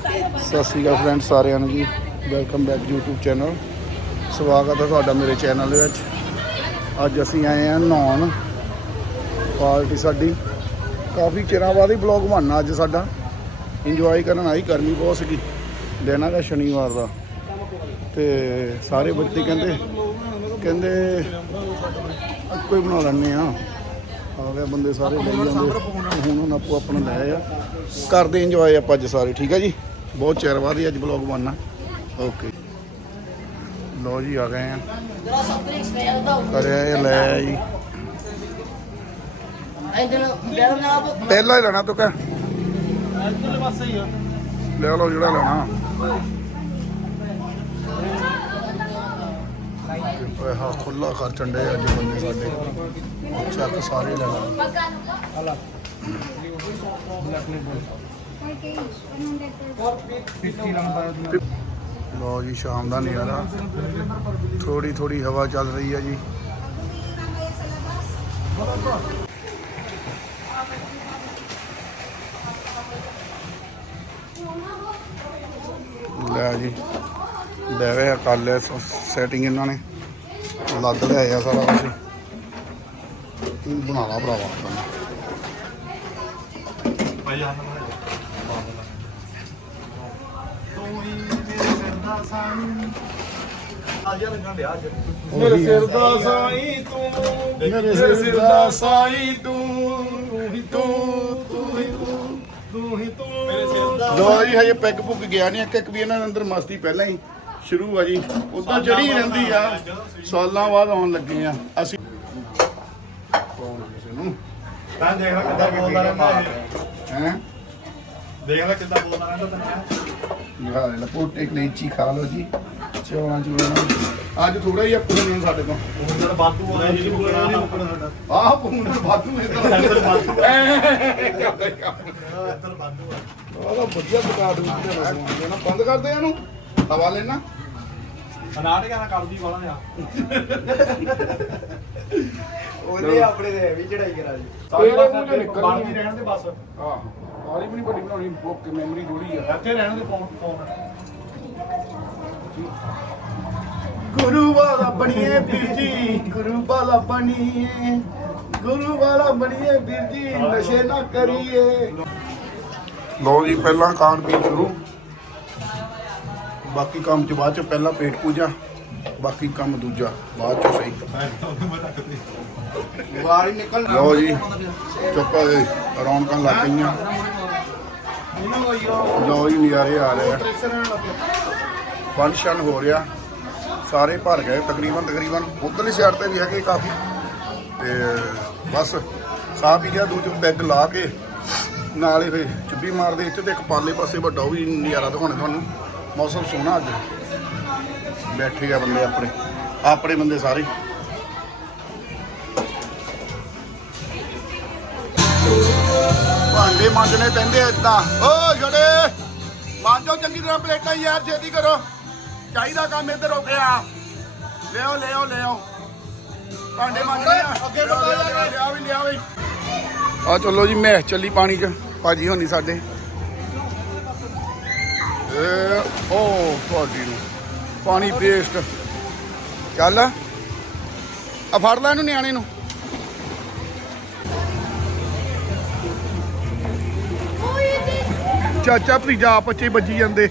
ਸਤਿ ਸ਼੍ਰੀ ਅਕਾਲ ਫਰੈਂਡ ਸਾਰਿਆਂ ਨੂੰ ਜੀ। ਵੈਲਕਮ ਬੈਕ YouTube ਚੈਨਲ ਸਵਾਗਤ ਹੈ ਤੁਹਾਡਾ ਮੇਰੇ ਚੈਨਲ ਦੇ ਵਿੱਚ। ਅੱਜ ਅਸੀਂ ਆਏ ਹਾਂ ਨਹਾਉਣ ਪਾਰਟੀ ਸਾਡੀ। ਕਾਫੀ ਚਿਰਾਂ ਬਾਅਦ ਹੀ ਬਲੌਗ ਬਣਨਾ ਅੱਜ ਸਾਡਾ। ਇੰਜੋਏ ਕਰਨ ਆਈ, ਗਰਮੀ ਬਹੁਤ ਸੀਗੀ। ਦਿਨ ਹੈਗਾ ਸ਼ਨੀਵਾਰ ਦਾ। ਤੇ ਸਾਰੇ ਬੱਚੇ ਕਹਿੰਦੇ ਕਹਿੰਦੇ, ਕੋਈ ਬਣਾ ਲੈਣੇ ਆ ਆ ਗਏ ਬੰਦੇ ਸਾਰੇ ਲੈ ਜਾਂਦੇ। ਹੁਣ ਹੁਣ ਆਪੋ ਆਪਣਾ ਲੈ ਆ। ਕਰਦੇ ਇੰਜੋਏ ਆਪਾਂ ਅੱਜ ਸਾਰੇ, ਠੀਕ ਹੈ ਜੀ? ਬਹੁਤ ਚਿਰ ਬਾਅਦ ਹੀ ਅੱਜ ਬਲੌਗ ਬਣਨਾ। ਓਕੇ ਲੋ ਜੀ ਆ ਗਏ ਆ। ਕਰਿਆ ਇਹ ਲੈ ਜੀ। ਪਹਿਲਾਂ ਹੀ ਲੈਣਾ ਤੂੰ ਕਹ। ਲੈ ਲਓ ਜਿਹੜਾ ਲੈਣਾ। ਓਏ ਹਾਂ ਖੁੱਲਾ ਖਰ ਚੰਡੇ ਅੱਜ ਬੰਦੇ ਸਾਡੇ। ਚੱਕ ਸਾਰੇ ਲੈ। ਲਾ ਲੋ ਜੀ, ਸ਼ਾਮ ਦਾ ਨਜ਼ਾਰਾ। ਥੋੜੀ ਥੋੜੀ ਹਵਾ ਚੱਲ ਰਹੀ ਹੈ ਜੀ। ਲੈ ਜੀ, ਲੈ ਰਹੇ ਆ ਸੈਟਿੰਗ ਇਹਨਾਂ ਨੇ। ਲੱਦ ਲਿਆ ਆ ਸਾਰਾ ਕੁਝ ਬਣਾ ਲਾ ਭਰਾਵਾ ਆਪਣਾ ਮੇਰੇ ਸਿਰ ਦਾ ਸਾਈਂ। ਤੂੰ ਮੇਰੇ ਸਿਰ ਦਾ ਸਾਈਂ ਤੂੰ ਹੀ ਤੂੰ ਤੂੰ ਹੀ ਤੂੰ ਤੂੰ ਹੀ ਤੂੰ। ਮੇਰੇ ਸਿਰ ਦਾ ਲੋ ਜੀ ਹਜੇ ਪੈਗ ਪੁੱਗ ਗਿਆ ਨਹੀਂ ਇੱਕ ਇੱਕ ਵੀ ਇਹਨਾਂ ਦੇ ਅੰਦਰ ਮਸਤੀ ਪਹਿਲਾਂ ਹੀ ਸ਼ੁਰੂ ਆ ਜੀ। ਉਦਾਂ ਚੜੀ ਰਹਿੰਦੀ ਆ। ਸਾਲਾਂ ਬਾਅਦ ਆਉਣ ਲੱਗੇ ਆ। ਅਸੀਂ ਕੌਣ ਕਿਸੇ ਨੂੰ ਤਾਂ ਦੇਖ ਲੈ ਕਿੱਦਾਂ ਬੋਲਦਾ ਰਹਿੰਦਾ ਇਹ। ਹੈ? ਦੇਖ ਲੈ ਕਿੱਦਾਂ ਬੋਲਦਾ ਰਹਿੰਦਾ ਤੈਨੂੰ। ਲਪੋਟੇ ਕਲੇਚੀ ਖਾ ਲਓ ਜੀ। ਚੌਲਾਂ ਚੂਲਾਂ ਅੱਜ ਥੋੜਾ ਹੀ ਆਪੂ ਨੇ ਸਾਡੇ ਤੋਂ। ਉਹਨਾਂ ਬਾਤੂ ਆਇਆ ਜਿਹੜੀ ਬੋਲਣਾ ਨਹੀਂ ਮੁੱਕਣਾ ਸਾਡਾ। ਆਹ ਪੂੰਡ ਬਾਦੂ ਇੱਧਰ ਇਧਰ ਬਾਤੂ ਆਹ ਇੱਧਰ ਬਾਤੂ ਆ। ਤਾਂ ਵਧੀਆ ਪਕਾ ਦੂ ਤੇ ਨਾ ਬੰਦ ਕਰਦੇ ਇਹਨੂੰ। ਹਵਾ ਲੈਣਾ। ਅਨਾਟ ਗਾਣਾ ਕਰਦੀ ਵਾਲਾ ਨੇ ਆ। ਉਹਨੇ ਆਪਣੇ ਦੇ ਵੀ ਚੜਾਈ ਕਰਾ ਲਈ। ਨਿਕਲ ਬਾਕੀ ਰਹਿਣ ਦੇ ਬਸ। ਆਹ। ਆਲੀ ਵੀ ਨਹੀਂ ਵੱਡੀ ਬਣਾਉਣੀ ਬੁੱਕ ਮੈਮਰੀ ਥੋੜੀ ਆ। ਇੱਥੇ ਰਹਿਣ ਦੇ ਫੋਨ ਫੋਨ ਗੁਰੂ ਵਾਲਾ ਬਣੀਏ ਵੀਰ ਜੀ ਗੁਰੂ ਵਾਲਾ ਬਣੀਏ ਗੁਰੂ ਵਾਲਾ ਬਣੀਏ ਵੀਰ ਜੀ ਨਸ਼ੇ ਨਾ ਕਰੀਏ। ਲੋ ਜੀ ਪਹਿਲਾਂ ਖਾਣ ਪੀਣ ਸ਼ੁਰੂ। ਬਾਕੀ ਕੰਮ ਚ ਬਾਅਦ ਚ ਪਹਿਲਾਂ ਪੇਟ ਪੂਜਾ ਬਾਕੀ ਕੰਮ ਦੂਜਾ ਬਾਅਦ ਚ ਸਹੀ। ਵਾਰੀ ਨਿਕਲ ਲੋ ਜੀ ਚੁੱਪ ਰੌਣਕਾਂ ਲੱਗ ਗਈਆਂ। ਲੋ ਜੀ, ਨਜ਼ਾਰੇ ਆ ਰਹੇ ਆ। ਫੰਕਸ਼ਨ ਹੋ ਰਿਹਾ। ਸਾਰੇ ਭਰ ਗਏ, ਤਕਰੀਬਨ ਤਕਰੀਬਨ ਉਧਰਲੀ ਸਾਈਡ ਤੇ ਵੀ ਹੈਗੇ ਕਾਫੀ। ਤੇ ਬਸ ਖਾ ਪੀ ਲਿਆ ਦੂਜੇ ਪੈਗ ਲਾ ਕੇ ਨਾਲ ਹੀ ਫੇ ਚੁੱਭੀ ਮਾਰਦੇ, ਇੱਥੇ ਤੇ ਇੱਕ ਪਾਲੇ ਪਾਸੇ ਵੱਡਾ ਉਹ ਵੀ ਨਜ਼ਾਰਾ ਦਿਖਾਉਣਾ ਤੁਹਾਨੂੰ। ਮੌਸਮ ਸੋਹਣਾ ਅੱਜ। ਬੈਠੇ ਆ ਬੰਦੇ ਆਪਣੇ ਆਪਣੇ ਬੰਦੇ ਸਾਰੇ। ਭਾਂਡੇ ਮਾਂਜਣੇ ਪੈਂਦੇ ਏਦਾਂ। ਓ ਛੋੜੇ ਮਾਂਜੋ ਚੰਗੀ ਤਰ੍ਹਾਂ ਪਲੇਟਾਂ ਯਾਰ ਛੇਤੀ ਕਰੋ। ਚਾਹੀਦਾ ਕੰਮ ਇੱਧਰ ਹੋ ਗਿਆ ਲਿਆਓ ਲਿਆਓ ਲਿਆਓ। ਭਾਂਡੇ ਮਾਂਜਣੇ ਅੱਗੇ ਲਿਆ ਵੀ ਲਿਆ ਵੀ। ਆ ਚਲੋ ਜੀ ਮੈਚ ਚੱਲੀ ਪਾਣੀ 'ਚ। ਭਾਜੀ ਹੋਣੀ ਸਾਡੇ। ਏ ਓ ਤੁਹਾਡੀ ਨੂੰ। ਪਾਣੀ ਪੇਸਟ ਚੱਲ। ਆ ਫੜ ਲੈ ਇਹਨੂੰ ਨਿਆਣੇ ਨੂੰ। ਚਾਚਾ ਭਤੀਜਾ ਆਪਸ ਚ ਹੀ ਵੱਜੀ ਜਾਂਦੇ।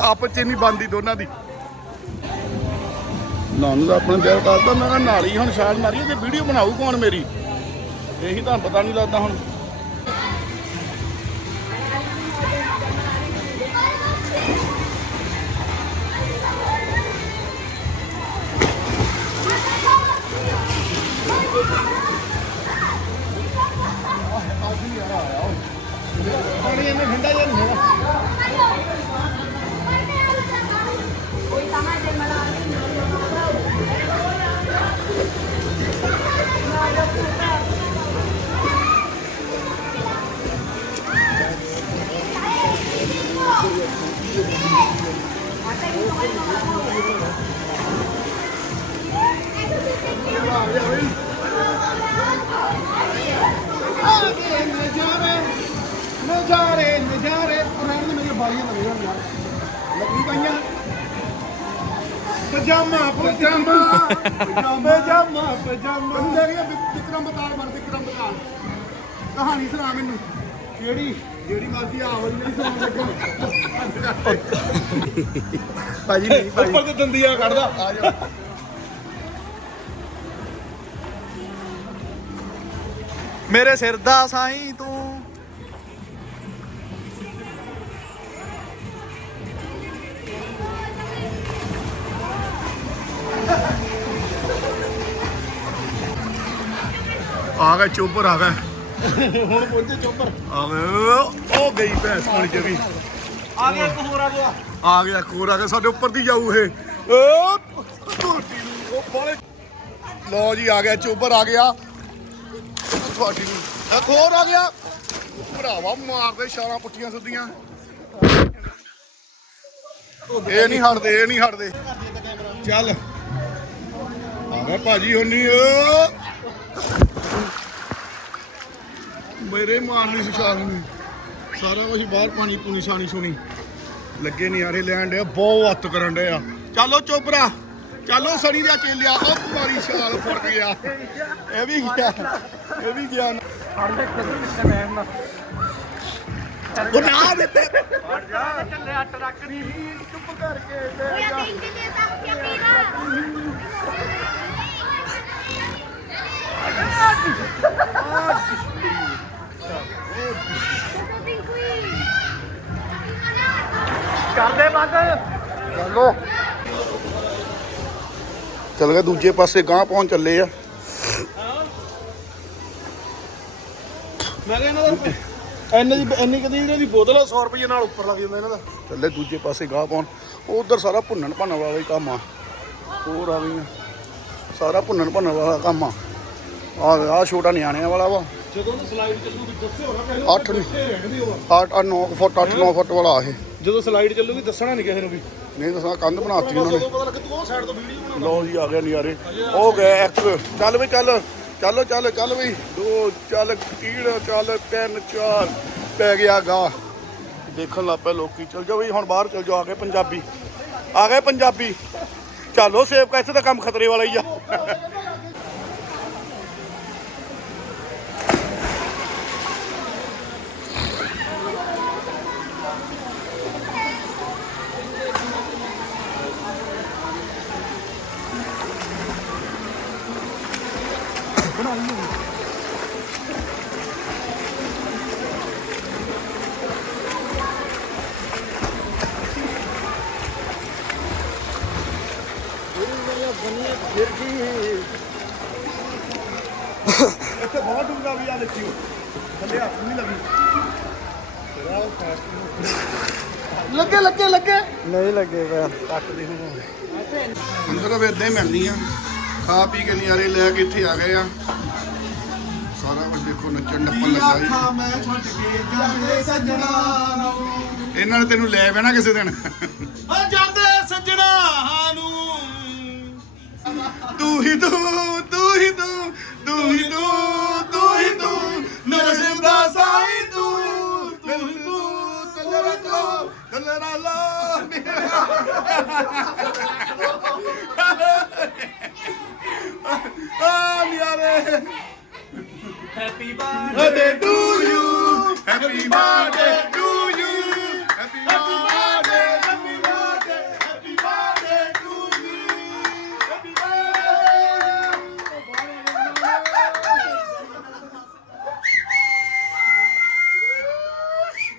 ਆਪਸ ਚ ਨਹੀਂ ਬੰਦੀ ਦੋਨਾਂ ਦੀ। ਨਾਨੂ ਦਾ ਆਪਣਾ ਦਿਲ ਕਰਦਾ ਮੈਂ ਕਿਹਾ ਨਾਲੀ ਹੁਣ ਛਾਲ ਮਾਰੀ ਤੇ ਵੀਡੀਓ ਬਣਾਊ ਕੌਣ ਮੇਰੀ? ਇਹੀ ਤੁਹਾਨੂੰ ਪਤਾ ਨਹੀਂ ਲੱਗਦਾ ਹੁਣ। ਵਾਲੀਆਂ ਨਵੀਆਂ ਹੋਈਆਂ ਲੱਗੀ ਪਈਆਂ। ਪਜਾਮਾ ਪਜਾਮਾ। ਪਜਾਮਾ। ਪਜਾਮਾ ਬੰਦੇ ਦੀਆਂ ਵਿਕਰਮ ਬਤਾਲ ਮਰ ਵਿਕਰਮ ਬਤਾਲ। ਕਹਾਣੀ ਸੁਣਾ ਮੈਨੂੰ। ਕਿਹੜੀ? ਜਿਹੜੀ ਮਰਜ਼ੀ ਆਵਲ ਨਹੀਂ ਸੁਣਾ ਲੱਗਾ। ਭਾਜੀ ਨਹੀਂ ਭਾਜੀ। ਉੱਪਰ ਤੇ ਦੰਦੀਆਂ ਕੱਢਦਾ। ਆ ਜਾ ਮੇਰੇ ਸਿਰ ਦਾ ਸਾਈਂ ਤੂੰ। ਆ ਗਿਆ ਚੋਬਰ ਆ ਗਿਆ ਹੁਣ ਪਹੁੰਚੇ ਚੋਪਰ। ਆ ਗਿਆ ਉਹ ਗਈ ਭੈਂਸ ਪਾਣੀ ਚ ਵੀ। ਆ ਗਿਆ ਇੱਕ ਹੋਰ ਆ ਗਿਆ। ਆ ਗਿਆ ਕੋਰ ਆ ਗਿਆ ਸਾਡੇ ਉੱਪਰ ਦੀ ਜਾਊ ਇਹ। ਓ ਤੁਹਾਡੀ ਨੂੰ ਉਹ ਬਾਲੇ ਲੋ ਜੀ ਆ ਗਿਆ ਚੋਬਰ ਆ ਗਿਆ। ਤੁਹਾਡੀ ਨੂੰ। ਇੱਕ ਹੋਰ ਆ ਗਿਆ। ਭਰਾਵਾ ਮਾਰਦੇ ਇਸ਼ਾਰਾ ਪੁੱਠੀਆਂ ਸਿੱਧੀਆਂ। ਇਹ ਨਹੀਂ ਹਟਦੇ ਇਹ ਨਹੀਂ ਹਟਦੇ। ਚੱਲ। ਆ ਗਿਆ ਭਾਜੀ ਹੁਣੀ ਓ। ਮੇਰੇ ਮਾਰਨੀ ਸਿਸ਼ਾਨ ਨੂੰ ਸਾਰਾ ਕੁਝ ਬਾਹਰ ਪਾਣੀ ਪੂਣੀ ਸਾਣੀ ਸੁਣੀ ਲੱਗੇ ਨਹੀਂ ਯਾਰੇ ਲੈਣ ਦੇ ਬਹੁਤ ਹੱਤ ਕਰਨ ਦੇ ਆ। ਚੱਲੋ ਚੋਬਰਾ ਚੱਲੋ ਸਣੀ ਦਾ ਚੇਲਿਆ ਉਹ ਮਾਰੀ ਛਾਲ ਫੁੱਟ ਗਿਆ ਇਹ ਵੀ ਗਿਆ ਇਹ ਵੀ ਗਿਆ। ਉਹ ਨਾ ਦਿੱਤੇ ਚੱਲੋ। ਚੱਲ ਗਏ ਦੂਜੇ ਪਾਸੇ ਗਾਂ ਪਹੁੰਚ ਚੱਲੇ ਆ। ਮੈਂ ਕਿਹਾ ਇਹਨਾਂ ਦਾ ਇੰਨੇ ਕਦੀ ਇਹਨਾਂ ਦੀ ਬੋਤਲ ਆ 100 ਰੁਪਏ ਨਾਲ ਉੱਪਰ ਲੱਗ ਜਾਂਦਾ ਇਹਨਾਂ ਦਾ। ਚੱਲੇ ਦੂਜੇ ਪਾਸੇ ਗਾਂ ਪਾਉਣ। ਉਧਰ ਸਾਰਾ ਭੁੰਨਣ ਭੰਨਣ ਵਾਲਾ ਹੀ ਕੰਮ ਆ। ਹੋਰ ਆ ਗਈਆਂ। ਸਾਰਾ ਭੁੰਨਣ ਭੰਨਣ ਵਾਲਾ ਕੰਮ ਆ। ਆ ਆ ਛੋਟਾ ਨਿਆਣਿਆਂ ਵਾਲਾ ਵਾ। ਜਦੋਂ ਉਹ ਸਲਾਈਡ ਚੱਲੂਗੀ ਦੱਸਿਓ ਨਾ ਕਿਸੇ ਅੱਠ ਨੂੰ। ਕਿੱਥੇ ਆ ਆ 9 ਫੁੱਟ 8 9 ਫੁੱਟ ਵਾਲਾ ਇਹ। ਜਦੋਂ ਸਲਾਈਡ ਚੱਲੂਗੀ ਦੱਸਣਾ ਨਹੀਂ ਕਿਸੇ ਨੂੰ ਵੀ। ਨਹੀਂ ਦੱਸਾਂ ਕੰਧ ਬਣਾਤੀ ਉਹਨਾਂ ਨੇ। ਉਦੋਂ ਪਤਾ ਲੱਗੇ ਤੂੰ ਉਹ ਸਾਈਡ ਤੋਂ ਵੀਡੀਓ ਬਣਾ ਲਓ ਜੀ ਆ ਗਿਆ ਨਜ਼ਾਰੇ ਹੋ ਗਿਆ ਇੱਕ ਚੱਲ ਵੀ ਚੱਲ। ਚੱਲੋ ਚੱਲ ਚੱਲ ਵੀ। ਦੋ ਚੱਲ ਤੀੜ ਚੱਲ ਤਿੰਨ ਚਾਰ। ਪੈ ਗਿਆ ਗਾ। ਦੇਖਣ ਲੱਗ ਪਏ ਲੋਕੀ। ਚੱਲ ਜਾਓ ਵੀ ਹੁਣ ਬਾਹਰ ਚੱਲ ਜਾਓ ਆ ਗਏ ਪੰਜਾਬੀ। ਆ ਗਏ ਪੰਜਾਬੀ। ਚੱਲੋ ਸੇਵ ਕੈਸੇ ਦਾ ਕੰਮ ਖਤਰੇ ਵਾਲਾ ਹੀ ਆ। ਇੱਥੇ ਬਹੁਤ ਡੂੰਗਾ ਵੀ ਆ ਦੇਖਿਓ ਥੱਲੇ ਹੱਥ ਨਹੀਂ ਲੱਗੀ ਲੱਗੇ ਲੱਗੇ। ਲੱਗੇ ਨਹੀਂ ਲੱਗੇ ਪਿਆ। ਅੰਦਰ ਵੀ ਇਦਾਂ ਹੀ ਮਿਲਣੀ ਆ। ਖਾ ਪੀ ਕੇ ਨਜ਼ਾਰੇ ਲੈ ਕੇ ਇੱਥੇ ਆ ਗਏ ਆ। ਸਾਰਾ ਕੁਝ ਦੇਖੋ ਨੱਚਣ ਨੱਪਣ ਲੱਗਾ ਜੀ। ਆਖਾਂ ਮੈਂ ਛੱਡ ਕੇ ਜਾਂਦੇ ਸੱਜਣਾ ਨੂੰ ਇਹਨਾਂ ਨੇ ਤੈਨੂੰ ਲੈ ਬਹਿਣਾ ਕਿਸੇ ਦਿਨ। ਓ ਜਾਂਦੇ ਸੱਜਣਾ ਨੂੰ ਤੂੰ ਹੀ ਤੂੰ ਤੂੰ ਹੀ ਤੂੰ ਤੂੰ ਹੀ ਤੂੰ ਤੂੰ ਹੀ ਤੂੰ ਨਰਸਿੰਘ ਦਾ ਸਾਈ ਤੂੰ ਤੂੰ ਹੀ ਤੂੰ ਤਲਰਾ ਤੋ ਤਲਰਾ ਲਾ ਆ ਨਿਆਰੇ happy birthday to you happy birthday to you happy birthday happy birthday happy birthday to you happy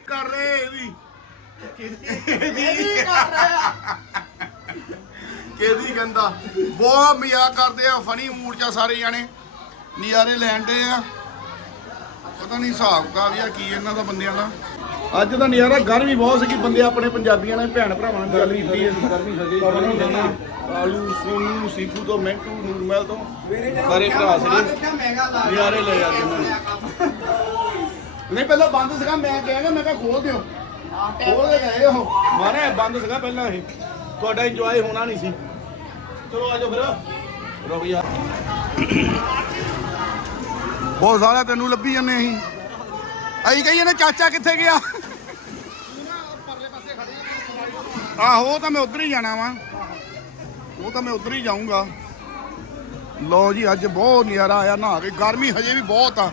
ਕਰ ਰਹੇ ਵੀ ਕਿਹਦੀ ਕਰ ਰਿਹਾ ਕਿਹਦੀ ਕਹਿੰਦਾ? ਬਹੁਤ ਮਜ਼ਾਕ ਕਰਦੇ ਆ ਫਨੀ ਮੂਡ ਚ ਆ ਸਾਰੇ ਜਾਣੇ। ਨਜ਼ਾਰੇ ਲੈਣ ਦੇ ਆ। ਪਤਾ ਨਹੀਂ ਹਿਸਾਬ ਕਾ ਵੀ ਆ ਕੀ ਇਹਨਾਂ ਦਾ ਬੰਦਿਆਂ ਦਾ। ਅੱਜ ਦਾ ਨਜ਼ਾਰਾ ਗਰਮੀ ਬਹੁਤ ਸੀਗੀ ਬੰਦੇ ਆਪਣੇ ਪੰਜਾਬੀਆਂ ਨੇ ਭੈਣ ਭਰਾਵਾਂ ਨੇ ਗੱਲ ਕੀਤੀ ਹੈ। ਗਰਮੀ ਸਜੇ ਆਲੂ ਸੋਨੂ ਸੀਪੂ ਤੋਂ ਮੈਂਟੂ ਨੂਰਮਹਿਲ ਤੋਂ ਸਾਰੇ ਭਰਾ ਸੀਗੇ। ਨਜ਼ਾਰੇ ਲੈ ਜਾਂਦੇ ਨੇ। ਨਹੀਂ ਪਹਿਲਾਂ ਬੰਦ ਸੀਗਾ ਮੈਂ ਕਿਹਾ ਮੈਂ ਕਿਹਾ ਖੋਲ ਦਿਓ। ਖੋਲ ਦੇ ਗਏ ਉਹ। ਮਾਰੇ ਬੰਦ ਸੀਗਾ ਪਹਿਲਾਂ ਇਹ। ਤੁਹਾਡਾ ਇੰਜੋਏ ਹੋਣਾ ਨਹੀਂ ਸੀ। ਚਲੋ ਆਜੋ ਫਿਰ। ਰੁਕ ਜਾ। ਬਹੁਤ ਸਾਰਾ ਤੈਨੂੰ ਲੱਭੀ ਜਾਂਦੇ ਅਸੀਂ। ਅਸੀਂ ਕਹੀਏ ਨਾ, ਚਾਚਾ ਕਿੱਥੇ ਗਿਆ? ਆਹੋ, ਉਹ ਤਾਂ ਮੈਂ ਉਧਰ ਹੀ ਜਾਣਾ ਵਾ। ਉਹ ਤਾਂ ਮੈਂ ਉਧਰ ਹੀ ਜਾਊਂਗਾ। ਲਓ ਜੀ, ਅੱਜ ਬਹੁਤ ਨਜ਼ਾਰਾ ਆਇਆ, ਨਹਾ ਕੇ। ਗਰਮੀ ਹਜੇ ਵੀ ਬਹੁਤ ਆ।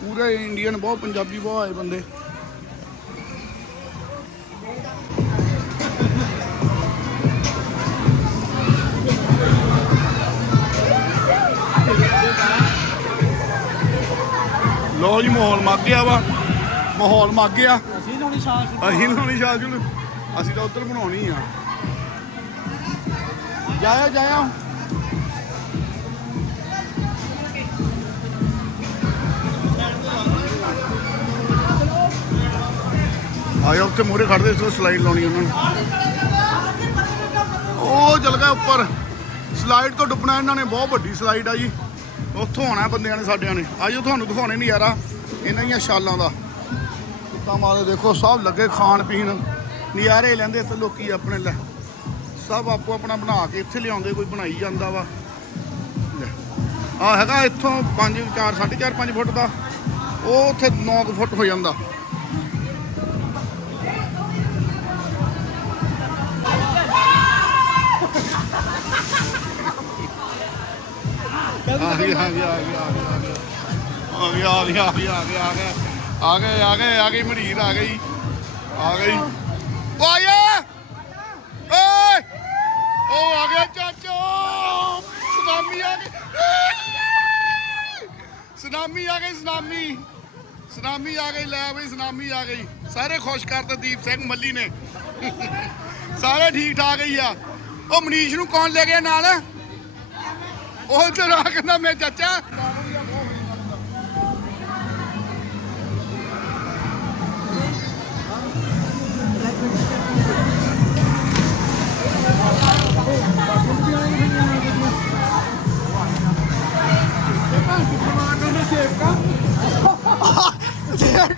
ਪੂਰੇ ਇੰਡੀਅਨ, ਬਹੁਤ ਪੰਜਾਬੀ ਬਹੁਤ ਆਏ ਬੰਦੇ। ਲਓ ਜੀ ਮਾਹੌਲ ਮੱਗ ਗਿਆ ਵਾ। ਮਾਹੌਲ ਮੱਗ ਗਿਆ। ਅਸੀਂ ਲਾਉਣੀ ਸਾਹ ਅਸੀਂ ਲਾਉਣੀ ਸ਼ਾਹ ਜੁਲ ਅਸੀਂ ਤਾਂ ਉੱਧਰ ਬਣਾਉਣੀ ਆ। ਜਾਇਆ ਜਾਇਆ ਆਇਆ ਉੱਥੇ ਮੂਰੇ ਖੜਦੇ ਸੀ ਸਲਾਈਡ ਲਾਉਣੀ ਉਹਨਾਂ ਨੂੰ। ਉਹ ਚਲ ਗਿਆ ਉੱਪਰ। ਸਲਾਈਡ ਤੋਂ ਡੁੱਬਣਾ ਇਹਨਾਂ ਨੇ ਬਹੁਤ ਵੱਡੀ ਸਲਾਈਡ ਆ ਜੀ। ਉੱਥੋਂ ਆਉਣਾ ਬੰਦਿਆਂ ਨੇ ਸਾਡਿਆਂ ਨੇ। ਆਜੋ ਤੁਹਾਨੂੰ ਦਿਖਾਉਣੇ ਨਜ਼ਾਰਾ, ਇਹਨਾਂ ਦੀਆਂ ਸ਼ਾਲਾਂ ਦਾ। ਤਾਂ ਮਾਰੇ ਦੇਖੋ, ਸਭ ਲੱਗੇ ਖਾਣ ਪੀਣ। ਨਜ਼ਾਰੇ ਲੈਂਦੇ ਤੇ ਲੋਕੀ ਆਪਣੇ ਲੈ। ਸਭ ਆਪੋ ਆਪਣਾ ਬਣਾ ਕੇ ਇੱਥੇ ਲਿਆਉਂਦੇ, ਕੋਈ ਬਣਾਈ ਜਾਂਦਾ ਵਾ। ਆ ਹੈਗਾ ਇੱਥੋਂ 5 4 4.5 5 ਫੁੱਟ ਦਾ। ਉਹ ਉੱਥੇ 9 ਫੁੱਟ ਹੋ ਜਾਂਦਾ। ਸੁਨਾਮੀ ਆ ਗਈ ਸੁਨਾਮੀ ਸੁਨਾਮੀ ਆ ਗਈ ਲੈ ਸੁਨਾਮੀ ਆ ਗਈ ਸਾਰੇ ਖੁਸ਼ ਕਰਤੇ ਦੀਪ ਸਿੰਘ ਮੱਲੀ ਨੇ ਸਾਰੇ ਠੀਕ ਠਾਕ ਹੀ ਆ ਉਹ ਮਨੀਸ਼ ਨੂੰ ਕੌਣ ਲੈ ਗਿਆ ਨਾਲ ਉਹ ਤੇ ਆ ਕਹਿੰਦਾ ਮੈਂ ਚਾਚਾ।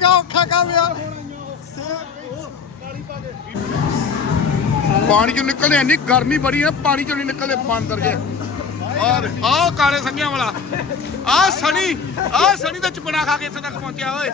ਕਾ ਔਖਾ ਕੰਮ ਆ। ਪਾਣੀ ਚੋਂ ਨਿਕਲਦੇ ਇੰਨੀ ਗਰਮੀ ਬੜੀ ਹੈ ਪਾਣੀ ਚੋਂ ਨਹੀਂ ਨਿਕਲਦੇ, ਬਾਂਦਰ ਜੇ। ਆਹ ਆਹ ਕਾਲੇ ਸੰਘਿਆਂ ਵਾਲਾ। ਆਹ ਸਣੀ ਆਹ ਸਣੀ ਦਾ ਚਪੜਾ ਖਾ ਕੇ ਇੱਥੇ ਤੱਕ ਪਹੁੰਚਿਆ, ਓਏ।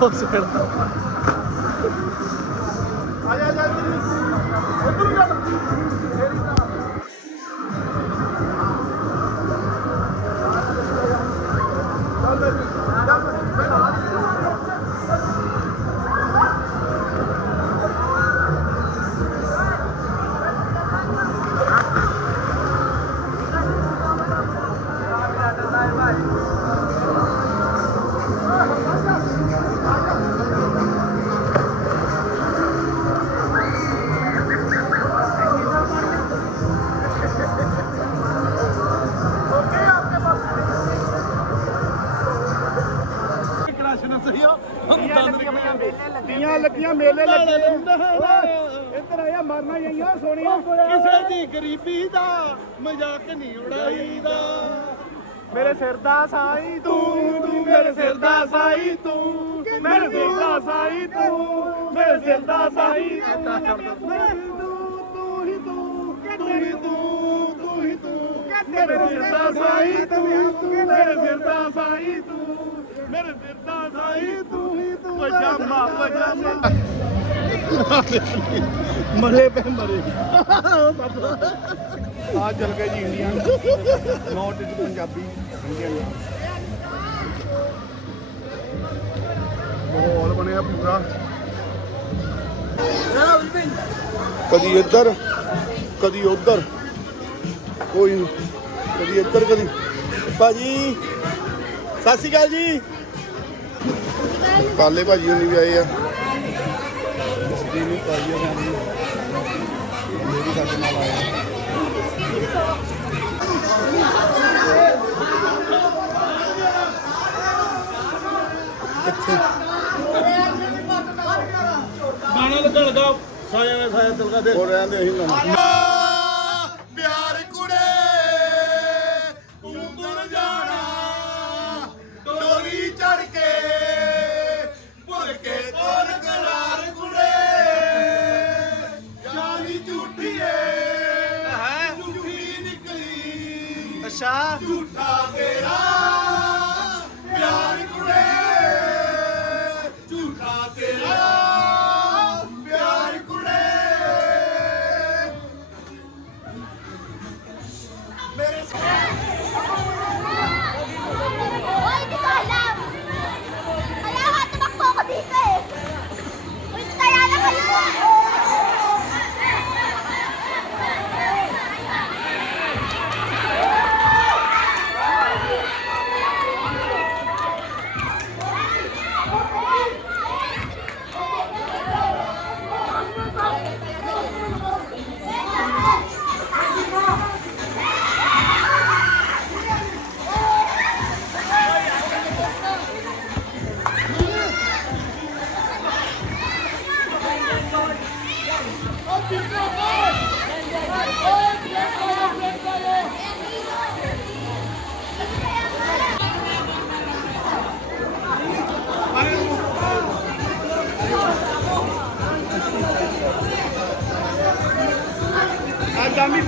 famoso pela. ਦੀਆਂ ਮੇਲੇ ਲੱਗੇ। ਇੱਧਰ ਆਇਆ ਮਰਨਾ ਹੀ ਆ ਕਿਸੇ ਦੀ ਗਰੀਬੀ ਦਾ ਮਜ਼ਾਕ ਨਹੀਂ ਉਡਾਈਦਾ। ਮੇਰੇ ਸਿਰ ਦਾ ਸਾਈ ਤੂੰ ਤੂੰ ਮੇਰੇ ਸਿਰ ਦਾ ਸਾਈ ਤੂੰ ਮੇਰੇ ਸਿਰ ਦਾ ਸਾਈ ਤੂੰ ਮੇਰੇ ਸਿਰ ਦਾ ਸਾਈ ਤੂੰ। ਤੂੰ ਹੀ ਤੂੰ ਤੂੰ ਹੀ ਤੂੰ ਤੂੰ ਹੀ ਤੂੰ ਮੇਰੇ ਸਿਰ ਦਾ ਸਾਈ ਤੂੰ ਤੂੰ ਮੇਰੇ ਸਿਰ ਦਾ ਸਾਈ ਤੂੰ ਮੇਰੇ ਸਿਰ ਦਾ ਸਾਈ ਤੂੰ ਹੀ ਤੂੰ। ਪਜਾਮਾ ਪਜਾਮਾ ਮਰੇ ਪੇ ਮਰੇ ਆ ਚੱਲ ਗਏ ਜੀ Indian not is Punjabi Indian ਮਾਹੌਲ ਬਣਿਆ ਪੂਰਾ ਕਦੀ ਇੱਧਰ, ਕਦੀ ਉੱਧਰ। ਕੋਈ ਕਦੀ ਇੱਧਰ, ਕਦੀ। ਭਾਜੀ, ਸਤਿ ਸ਼੍ਰੀ ਅਕਾਲ ਜੀ। ਕਾਲੇ ਭਾਜੀ ਹੁਣੀ ਵੀ ਆਏ ਆ। ਮੇਰੀ ਸਾਡੇ ਨਾਲ ਗਾਣਾ ਲੱਗਣ ਦਾ ਸਾਇਆ ਸਾਇਆ ਤਿਲਕਾ ਦੇ। ਹੋਰ ਰਹਿੰਦੇ ਅਸੀਂ ਨਾ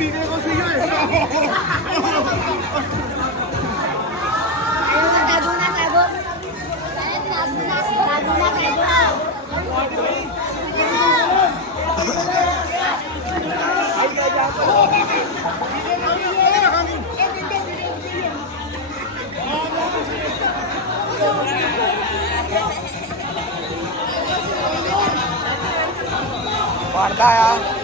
ਅੱਜ ਆਮੀ ਪੀ ਕੇ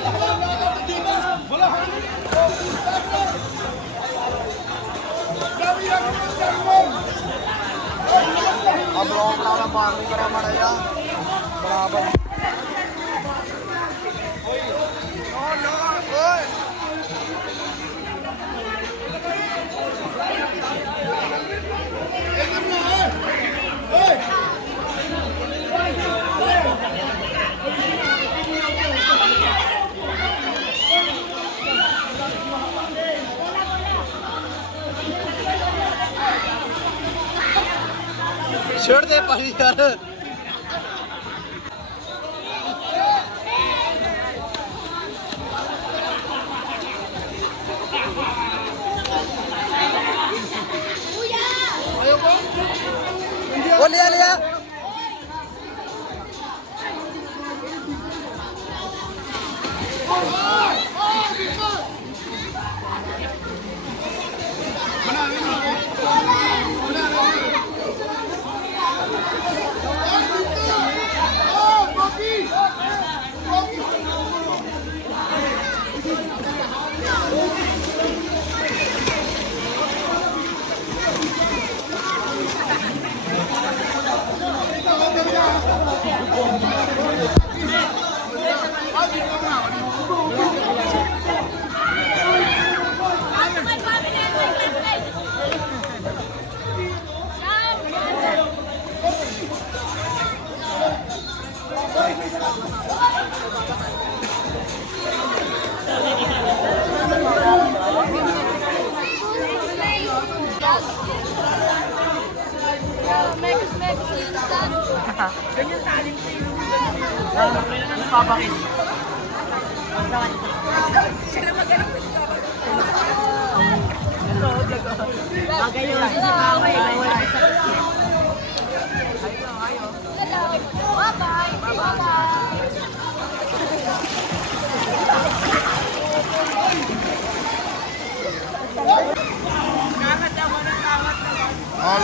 ਮਾਰ ਨੂੰ ਕਰਿਆ ਮੜਾ ਜਾ ਬਰਾਬਰ ਓਏ ਛੱਡ ਦੇ ਪਾਣੀ ਯਾਰ।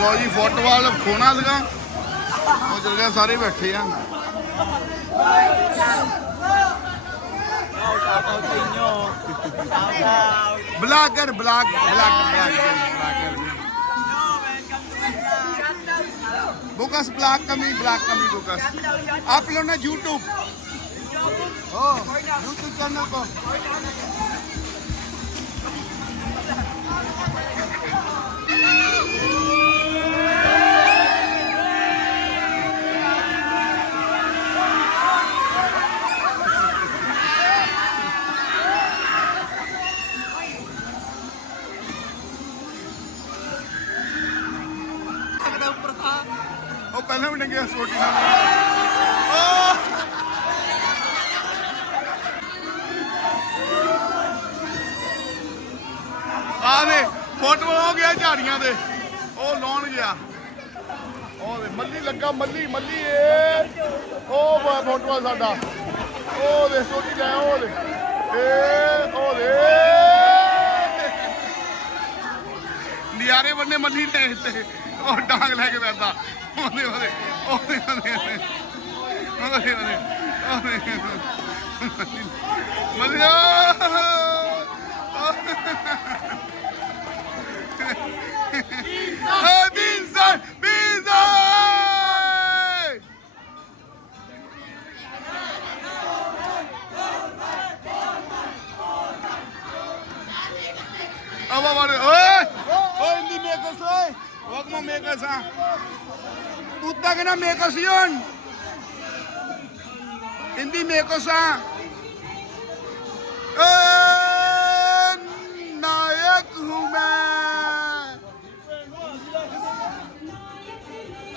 ਲੋ ਜੀ ਫੁੱਟਬਾਲ ਖੋਣਾ ਸੀਗਾ ਉਹ ਚਲ ਗਿਆ ਸਾਰੇ ਬੈਠੇ ਆ ਬਲਾਗਰ ਬਲਾਗ ਬਲਾਗਰ ਬਲਾਗਰ बुकस ब्लॉग कमी ब्लॉग कमी बुकस आप लोग ना यूट्यूब ओ यूट्यूब चैनल को ਪਹਿਲਾਂ ਵੀ ਡੰਗਿਆ ਸੋਟੀ ਹੋ ਗਿਆ ਝਾੜੀਆਂ ਦੇ ਉਹ ਲਾਉਣ ਗਿਆ। ਉਹ ਦੇ ਮੱਲੀ ਲੱਗਾ, ਮੱਲੀ ਮੱਲੀ ਏ। ਉਹ ਵਾ ਫੁੱਟਬਾਲ ਸਾਡਾ। ਉਹ ਦੇ ਸੋਟੀ ਲੈ ਉਹ ਦੇ ਏ, ਉਹ ਦੇ ਨਿਆਰੇ ਬੰਨੇ ਮੱਲੀ ਨੇ ਤੇ ਉਹ ਡਾਂਗ ਲੈ ਕੇ ਬੈਠਾ ਉਹਦੇ ਉਹਦੇ ਉਹਦੇ ਉਹਦੇ ਉਹਦੇ ਉਹਦੇ ਉਹਦੇ ਮੱਲੀ ਓ ਬਿੰਜ਼ਰ ਬਿੰਜ਼ਰ Aba var. Oy! Oy, hindi mekas oy. Huwag mo mekas ha. Puta ka na mekas yun. Hindi mekas ha. Eh, nayak hume.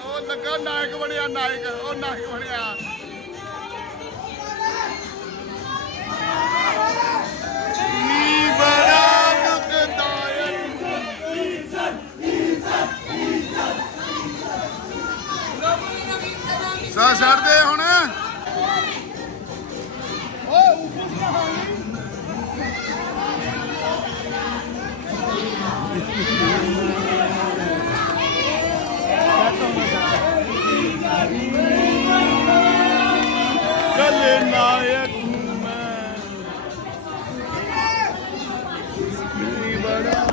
ਉਹ ਲੱਗਾ ਨਾਇਕ ਬਣਿਆ ਨਾਇਕ ਉਹ ਨਾਇਕ ਬਣਿਆ ਨੀ ਸਾ ਛੱਡਦੇ ਹੁਣ। ਕੱਲੇ ਨਾਇਕ ਮੈਂ। ਨੀ ਬੜਾ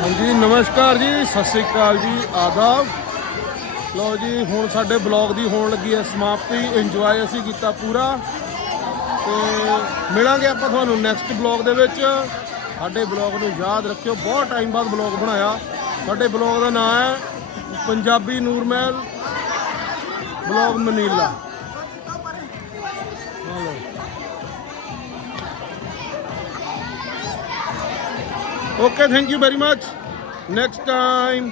ਹਾਂਜੀ ਨਮਸਕਾਰ ਜੀ ਸਤਿ ਸ੍ਰੀ ਅਕਾਲ ਜੀ ਆਦਾਬ। ਲਓ ਜੀ ਹੁਣ ਸਾਡੇ ਬਲੌਗ ਦੀ ਹੋਣ ਲੱਗੀ ਹੈ ਸਮਾਪਤੀ। ਇੰਜੋਏ ਅਸੀਂ ਕੀਤਾ ਪੂਰਾ। ਤੇ ਮਿਲਾਂਗੇ ਆਪਾਂ ਤੁਹਾਨੂੰ ਨੈਕਸਟ ਬਲੌਗ ਦੇ ਵਿੱਚ। ਸਾਡੇ ਬਲੌਗ ਨੂੰ ਯਾਦ ਰੱਖਿਓ ਬਹੁਤ ਟਾਈਮ ਬਾਅਦ ਬਲੌਗ ਬਣਾਇਆ। ਸਾਡੇ ਬਲੌਗ ਦਾ ਨਾਮ ਹੈ ਪੰਜਾਬੀ ਨੂਰਮਹਿਲ ਬਲੌਗ ਮਨੀਲਾ। ਲਓ Okay, thank you very much. Next time.